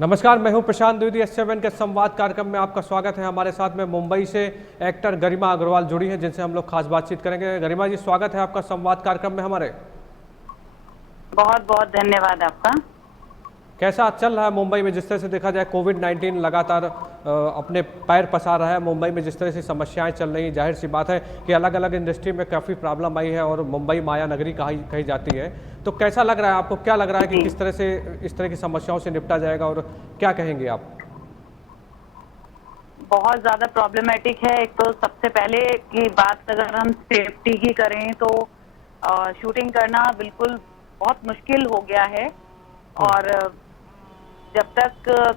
नमस्कार, मैं हूं प्रशांत द्विवेदी। S7 के संवाद कार्यक्रम में आपका स्वागत है। हमारे साथ में मुंबई से एक्टर गरिमा अग्रवाल जुड़ी हैं, जिनसे हम लोग खास बातचीत करेंगे। गरिमा जी, स्वागत है आपका संवाद कार्यक्रम में हमारे। बहुत बहुत धन्यवाद आपका। कैसा चल रहा है मुंबई में? जिस तरह से देखा जाए कोविड-19 लगातार अपने पैर पसार रहा है मुंबई में। जिस तरह से समस्याएं चल रही, जाहिर सी बात है कि अलग अलग इंडस्ट्री में काफ़ी प्रॉब्लम आई है और मुंबई माया नगरी कही जाती है। तो कैसा लग रहा है आपको? क्या लग रहा है कि जी, किस तरह से इस तरह की समस्याओं से निपटा जाएगा और क्या कहेंगे आप? बहुत ज़्यादा प्रॉब्लमेटिक है। एक तो सबसे पहले की बात अगर हम सेफ्टी की करें तो शूटिंग करना बिल्कुल बहुत मुश्किल हो गया है। हम्म, और जब तक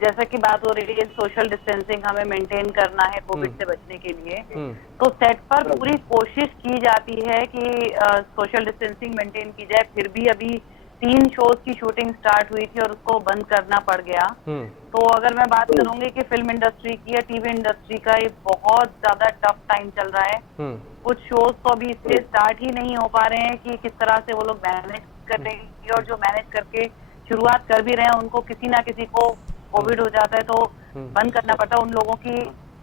जैसा कि बात हो रही है सोशल डिस्टेंसिंग हमें मेंटेन करना है कोविड हम्म, से बचने के लिए, हम्म, तो सेट पर पूरी कोशिश की जाती है कि सोशल डिस्टेंसिंग मेंटेन की जाए। फिर भी अभी 3 शोज की शूटिंग स्टार्ट हुई थी और उसको बंद करना पड़ गया। हम्म, तो अगर मैं बात करूंगी कि फिल्म इंडस्ट्री की या टीवी इंडस्ट्री का, ये बहुत ज्यादा टफ टाइम चल रहा है। हम्म, कुछ शोज तो अभी इसलिए स्टार्ट ही नहीं हो पा रहे हैं कि किस तरह से वो लोग मैनेज करेंगे, और जो मैनेज करके शुरुआत कर भी रहे हैं उनको किसी ना किसी को हम्म, कोविड हो जाता है तो हम्म, बंद करना पड़ता है। उन लोगों की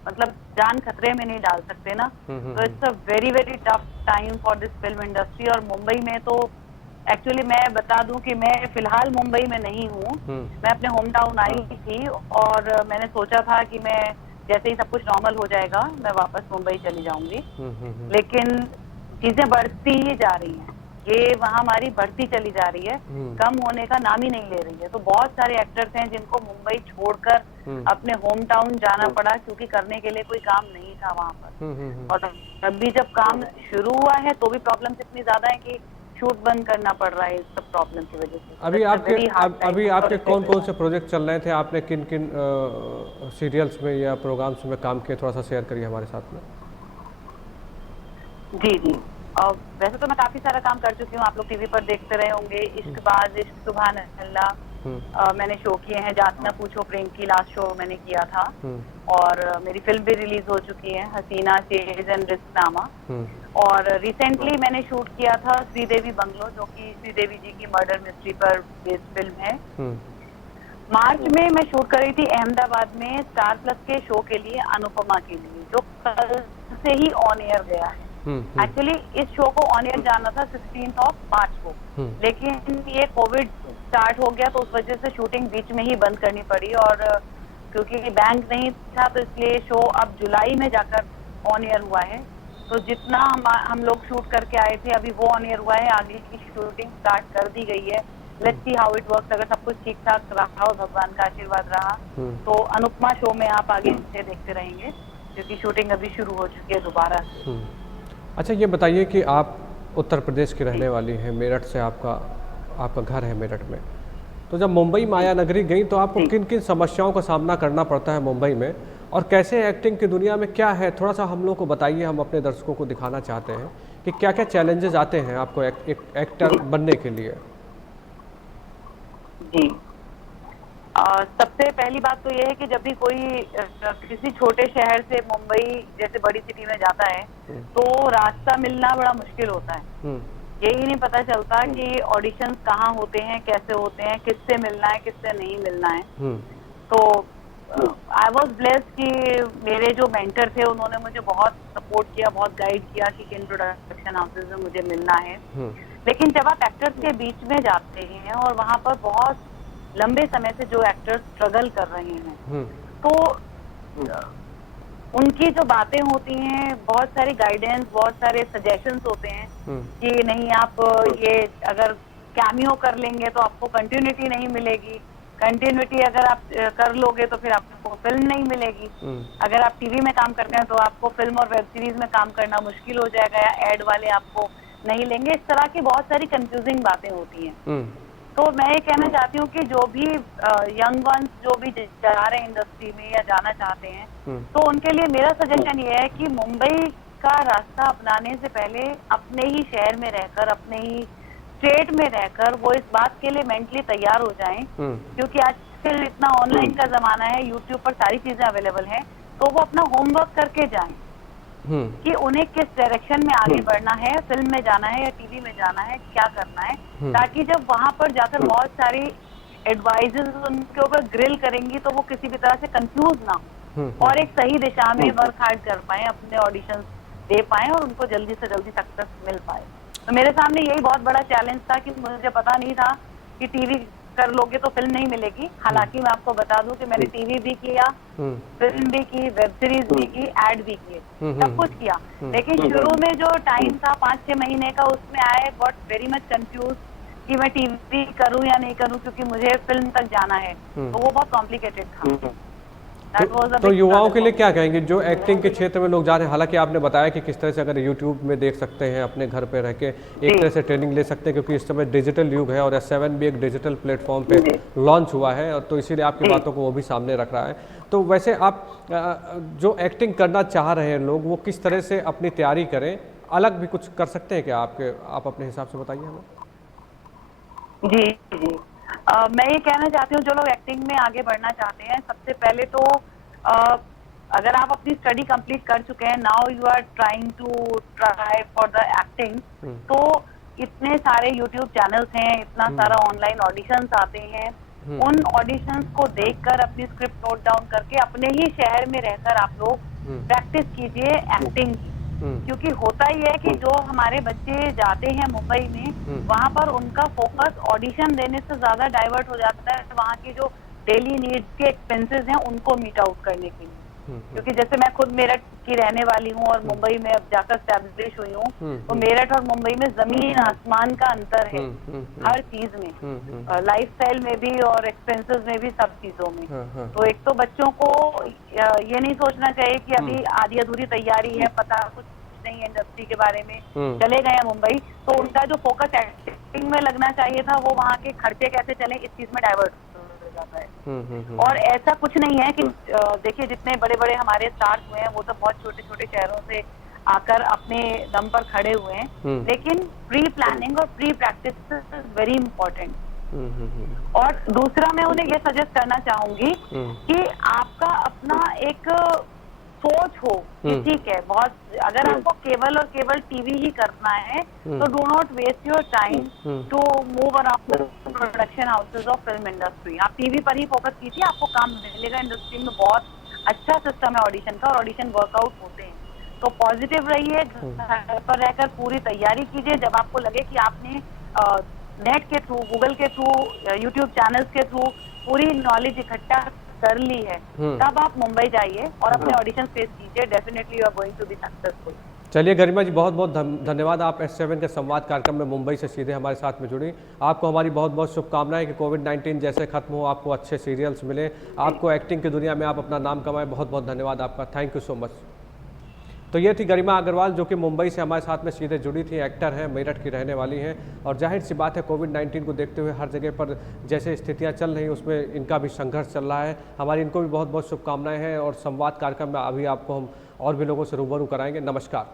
मतलब जान खतरे में नहीं डाल सकते ना। हम्म, तो it's a very very tough time for this film industry. और मुंबई में तो एक्चुअली मैं बता दूं कि मैं फिलहाल मुंबई में नहीं हूँ। हम्म, मैं अपने होम टाउन आई थी और मैंने सोचा था कि मैं जैसे ही सब कुछ नॉर्मल हो जाएगा मैं वापस मुंबई चली जाऊंगी। हम्म, लेकिन चीजें बढ़ती ही जा रही हैं, ये महामारी बढ़ती चली जा रही है, हम्म, कम होने का नाम ही नहीं ले रही है। तो बहुत सारे एक्टर्स हैं जिनको मुंबई छोड़कर हम्म, अपने होम टाउन जाना पड़ा, क्योंकि करने के लिए कोई काम नहीं था वहां हम्म, पर। और अभी जब काम शुरू हुआ है तो भी प्रॉब्लम्स इतनी ज्यादा है कि शूट बंद करना पड़ रहा है इस सब प्रॉब्लम की वजह से। तो अभी इट्स अ आपके वेरी हार्ड अभी टाइम आपके फॉर कौन कौन एवरीवन। से प्रोजेक्ट चल रहे थे? आपने किन किन सीरियल्स में या प्रोग्राम्स में काम किए? थोड़ा सा शेयर करिए हमारे साथ में। जी जी। और वैसे तो मैं काफी सारा काम कर चुकी हूँ, आप लोग टीवी पर देखते रहे होंगे। इश्कबाज, इश्क सुभान हम्म, अल्लाह मैंने शो किए हैं। जात ना पूछो प्रेम की लास्ट शो मैंने किया था। हम्म, और मेरी फिल्म भी रिलीज हो चुकी है, हसीना चेज एंड रिस्क नामा। हम्म, और रिसेंटली मैंने शूट किया था श्रीदेवी बंगलो, जो कि श्रीदेवी जी की मर्डर मिस्ट्री पर बेस्ड फिल्म है। हम्म, मार्च में मैं शूट कर रही थी अहमदाबाद में स्टार प्लस के शो के लिए, अनुपमा के लिए, जो कल से ही ऑन एयर गया है। हम्म, हम्म, एक्चुअली इस शो को ऑन एयर जाना था 16 मार्च को, हम्म, लेकिन ये कोविड स्टार्ट हो गया तो उस वजह से शूटिंग बीच में ही बंद करनी पड़ी। और क्योंकि बैंक नहीं था तो इसलिए शो अब जुलाई में जाकर ऑन एयर हुआ है। तो जितना हम लोग शूट करके आए थे अभी वो ऑन एयर हुआ है, आगे की शूटिंग स्टार्ट कर दी गई है। Let's see how it works. अगर सब कुछ ठीक ठाक रहा और भगवान का आशीर्वाद रहा हम्म। तो अनुपमा शो में आप आगे से देखते रहेंगे, क्योंकि शूटिंग अभी शुरू हो चुकी है दोबारा से। अच्छा, ये बताइए कि आप उत्तर प्रदेश की जी रहने वाली हैं, मेरठ से आपका आपका घर है मेरठ में। तो जब मुंबई जी माया नगरी गई तो आपको जी। किन किन समस्याओं का सामना करना पड़ता है मुंबई में, और कैसे एक्टिंग की दुनिया में क्या है? थोड़ा सा हम लोग को बताइए, हम अपने दर्शकों को दिखाना चाहते हैं कि क्या क्या चैलेंजेस आते हैं आपको एक एक्टर जी बनने के लिए। जी। सबसे पहली बात तो ये है कि जब भी कोई किसी छोटे शहर से मुंबई जैसे बड़ी सिटी में जाता है हम्म, तो रास्ता मिलना बड़ा मुश्किल होता है। हम्म, यही नहीं पता चलता कि ऑडिशंस कहाँ होते हैं, कैसे होते हैं, किससे मिलना है, किससे नहीं मिलना है। हम्म, तो आई वॉज ब्लेस्ड कि मेरे जो मेंटर थे उन्होंने मुझे बहुत सपोर्ट किया, बहुत गाइड किया कि किन प्रोडक्शन हाउसेज में मुझे मिलना है। हम्म, लेकिन जब आप एक्टर्स के बीच में जाते हैं और वहां पर बहुत लंबे समय से जो एक्टर्स स्ट्रगल कर रहे हैं, हम्म, तो उनकी जो बातें होती हैं, बहुत सारी गाइडेंस, बहुत सारे सजेशंस होते हैं हम्म, कि नहीं आप ये अगर कैमियो कर लेंगे तो आपको कंटिन्यूटी नहीं मिलेगी। कंटिन्यूटी अगर आप कर लोगे तो फिर आपको फिल्म नहीं मिलेगी। हम्म, अगर आप टीवी में काम करते हैं तो आपको फिल्म और वेब सीरीज में काम करना मुश्किल हो जाएगा, या एड वाले आपको नहीं लेंगे। इस तरह की बहुत सारी कंफ्यूजिंग बातें होती हैं। हम्म, तो मैं ये कहना चाहती हूँ कि जो भी यंग वंस जो भी जा रहे हैं इंडस्ट्री में या जाना चाहते हैं, हम्म, तो उनके लिए मेरा सजेशन ये है कि मुंबई का रास्ता अपनाने से पहले अपने ही शहर में रहकर, अपने ही स्टेट में रहकर वो इस बात के लिए मेंटली तैयार हो जाएं, हम्म, क्योंकि आजकल इतना ऑनलाइन का जमाना है, यूट्यूब पर सारी चीजें अवेलेबल हैं। तो वो अपना होमवर्क करके जाएं हम्म, कि उन्हें किस डायरेक्शन में आगे बढ़ना है, फिल्म में जाना है या टीवी में जाना है, क्या करना है, हम्म, ताकि जब वहां पर जाकर बहुत सारी एडवाइजेस उनके ऊपर ग्रिल करेंगी तो वो किसी भी तरह से कंफ्यूज ना हो और एक सही दिशा में वर्क हार्ड कर पाए, अपने ऑडिशंस दे पाए और उनको जल्दी से जल्दी सक्सेस मिल पाए। तो मेरे सामने यही बहुत बड़ा चैलेंज था कि मुझे पता नहीं था कि टीवी कर लोगे तो फिल्म नहीं मिलेगी। हालांकि मैं आपको बता दूं कि मैंने टीवी भी किया, फिल्म भी की, वेब सीरीज भी की, एड भी किए, सब कुछ किया। लेकिन शुरू में जो टाइम था 5-6 महीने का, उसमें I got very much confuse कि मैं टीवी करूं या नहीं करूं, क्योंकि मुझे फिल्म तक जाना है। तो वो बहुत कॉम्प्लिकेटेड था। तो युवाओं के लिए क्या कहेंगे जो एक्टिंग के क्षेत्र में लोग जा रहे हैं? हालांकि आपने बताया कि किस तरह से अगर यूट्यूब में देख सकते हैं, अपने घर पे रह के एक तरह से ट्रेनिंग ले सकते हैं, क्योंकि इस समय डिजिटल युग है और S7 भी एक डिजिटल प्लेटफॉर्म पे लॉन्च हुआ है, और तो इसीलिए आपकी बातों को वो भी सामने रख रहा है। तो वैसे आप जो एक्टिंग करना चाह रहे हैं लोग, वो किस तरह से अपनी तैयारी करें? अलग भी कुछ कर सकते हैं क्या आप अपने हिसाब से बताइए हमें। जी जी, मैं ये कहना चाहती हूँ जो लोग एक्टिंग में आगे बढ़ना चाहते हैं, सबसे पहले तो अगर आप अपनी स्टडी कंप्लीट कर चुके हैं, now you are trying to try for the acting, तो इतने सारे यूट्यूब चैनल्स हैं, इतना सारा ऑनलाइन ऑडिशंस आते हैं। उन ऑडिशंस को देखकर अपनी स्क्रिप्ट नोट डाउन करके अपने ही शहर में रहकर आप लोग प्रैक्टिस कीजिए एक्टिंग की। क्योंकि होता ही है कि जो हमारे बच्चे जाते हैं मुंबई में, वहाँ पर उनका फोकस ऑडिशन देने से ज्यादा डाइवर्ट हो जाता है वहाँ की जो डेली नीड्स के एक्सपेंसेस हैं उनको मीट आउट करने के लिए। क्योंकि जैसे मैं खुद मेरठ की रहने वाली हूँ और मुंबई में अब जाकर स्टैब्लिश हुई हूँ, तो मेरठ और मुंबई में जमीन आसमान का अंतर है हर चीज में, लाइफस्टाइल में भी और एक्सपेंसेस में भी, सब चीजों में। तो एक तो बच्चों को ये नहीं सोचना चाहिए कि अभी आधी अधूरी तैयारी है, पता कुछ नहीं है इंडस्ट्री के बारे में, चले गए हैं मुंबई, तो उनका जो फोकस एक्टिंग में लगना चाहिए था वो वहाँ के खर्चे कैसे चले इस चीज में डाइवर्ट हो जाता है। और ऐसा कुछ नहीं है कि देखिए जितने बड़े बड़े हमारे स्टार्स हुए हैं वो तो बहुत छोटे छोटे शहरों से आकर अपने दम पर खड़े हुए हैं, लेकिन प्री प्लानिंग और pre practice is very important. और दूसरा मैं उन्हें ये सजेस्ट करना चाहूंगी कि आपका अपना एक सोच हो कि ठीक है, बहुत अगर आपको केवल और केवल टीवी ही करना है तो do not waste your time to move around production houses of film industry. आप टीवी पर ही फोकस कीजिए, आपको काम मिलेगा। इंडस्ट्री में बहुत अच्छा सिस्टम है ऑडिशन का और ऑडिशन वर्कआउट होते हैं। तो पॉजिटिव रहिए, घर पर रहकर पूरी तैयारी कीजिए। जब आपको लगे कि आपने नेट के थ्रू, गूगल के थ्रू, यूट्यूब चैनल्स के थ्रू पूरी नॉलेज इकट्ठा कर ली है, तब आप मुंबई जाइए और अपने ऑडिशन फेस कीजिए। Definitely you are going to be successful. चलिए गरिमा जी, बहुत बहुत धन्यवाद। आप S7 के संवाद कार्यक्रम में मुंबई से सीधे हमारे साथ में जुड़ी। आपको हमारी बहुत बहुत शुभकामनाएं कि कोविड-19 जैसे खत्म हो, आपको अच्छे सीरियल्स मिले, आपको एक्टिंग की दुनिया में आप अपना नाम कमाएं। बहुत बहुत धन्यवाद आपका, थैंक यू सो मच। तो ये थी गरिमा अग्रवाल, जो कि मुंबई से हमारे साथ में सीधे जुड़ी थी, एक्टर हैं, मेरठ की रहने वाली हैं। और जाहिर सी बात है कोविड-19 को देखते हुए हर जगह पर जैसे स्थितियां चल रही हैं उसमें इनका भी संघर्ष चल रहा है। हमारी इनको भी बहुत बहुत शुभकामनाएं हैं और संवाद कार्यक्रम में अभी आपको हम और भी लोगों से रूबरू कराएंगे। नमस्कार।